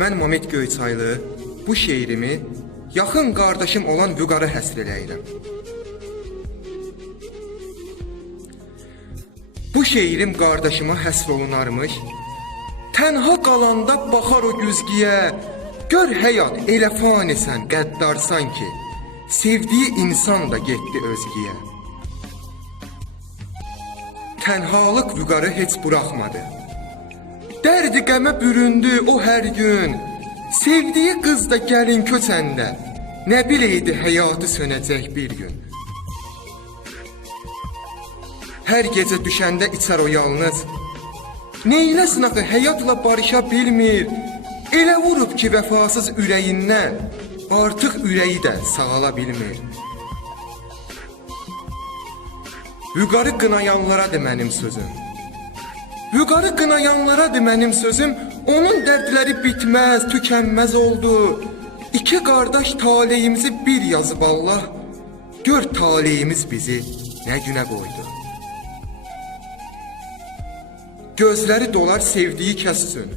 Mən Mamet Göyçaylı bu şeirimi yaxın qardaşım olan Vüqara həsr eləyirəm. Bu şeirim qardaşıma həsr olunarmış. Tənha qalanda baxar o güzgiyə, gör həyat elə fanisən, qəddarsan ki, sevdiyi insan da getdi özgiyə. Tənhalıq Vüqarı heç buraxmadı. Dərdi qəmə büründü o hər gün. Sevdiyi qız da gəlin köçəndə. Nə biləydi həyatı sönəcək bir gün. Hər gecə düşəndə içər o yalnız. Neyləsin axı həyatla barışa bilmir. Elə vurub ki vəfasız ürəyindən artıq ürəyi də sağala bilmir. Vüqarı qınayanlaradır mənim sözüm. Vüqarı qınayanlaradır mənim sözüm. Onun dərdləri bitməz, tükənməz oldu. İki qardaş taleyimizi bir yazıb Allah. Gör taleyimiz bizi nə günə qoydu. Gözləri dolar sevdiyi kəs üçün.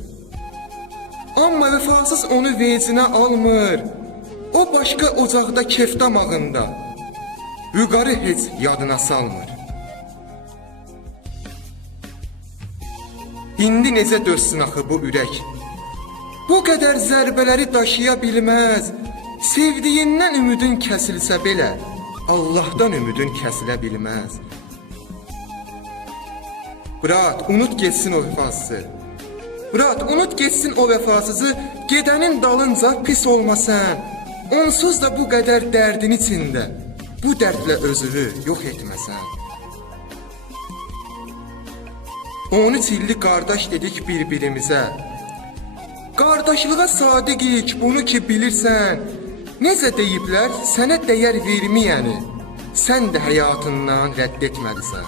Amma vəfasız onu vecinə almır. O başqa ocaqda kef damağında. Vüqarı heç yadına salmır. İndi necə dözsün axı bu ürək? Bu qədər zərbələri daşıya bilməz. Sevdiyindən ümidin kəsilsə belə, Allahdan ümidin kəsilə bilməz. Brat, unut geçsin o vefasızı. Brat, unut geçsin o vefasızı. Gedənin dalınca pis olmasan. Onsuz da bu qədər dərdin içində. Bu dərdlə özünü yox etməsən. 13 illik qardaş dedik bir-birimizə. Qardaşlığa sadiqik, bunu ki bilirsən. Necə deyiblər, sənə dəyər verməyəni sən də həyatından rədd etməlisən.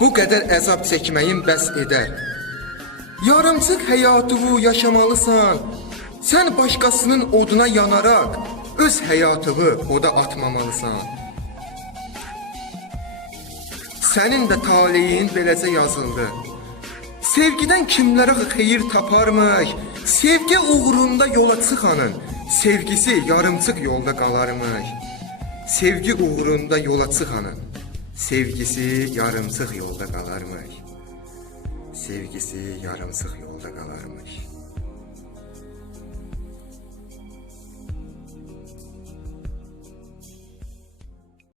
Bu qədər əzab çəkməyin bəs edər. Yarımçıq həyatını yaşamalısan. Sən başqasının oduna yanaraq öz həyatını oda atmamalısan. Sənin də taleyin beləcə yazıldı. Sevgidən kimlərə xeyir taparmış, sevgi uğrunda yola çıxanın sevgisi yarımçıq yolda qalarmış. Sevgi uğrunda yola çıxanın sevgisi yarımçıq yolda qalarmış. Sevgisi yarımçıq yolda qalarmış.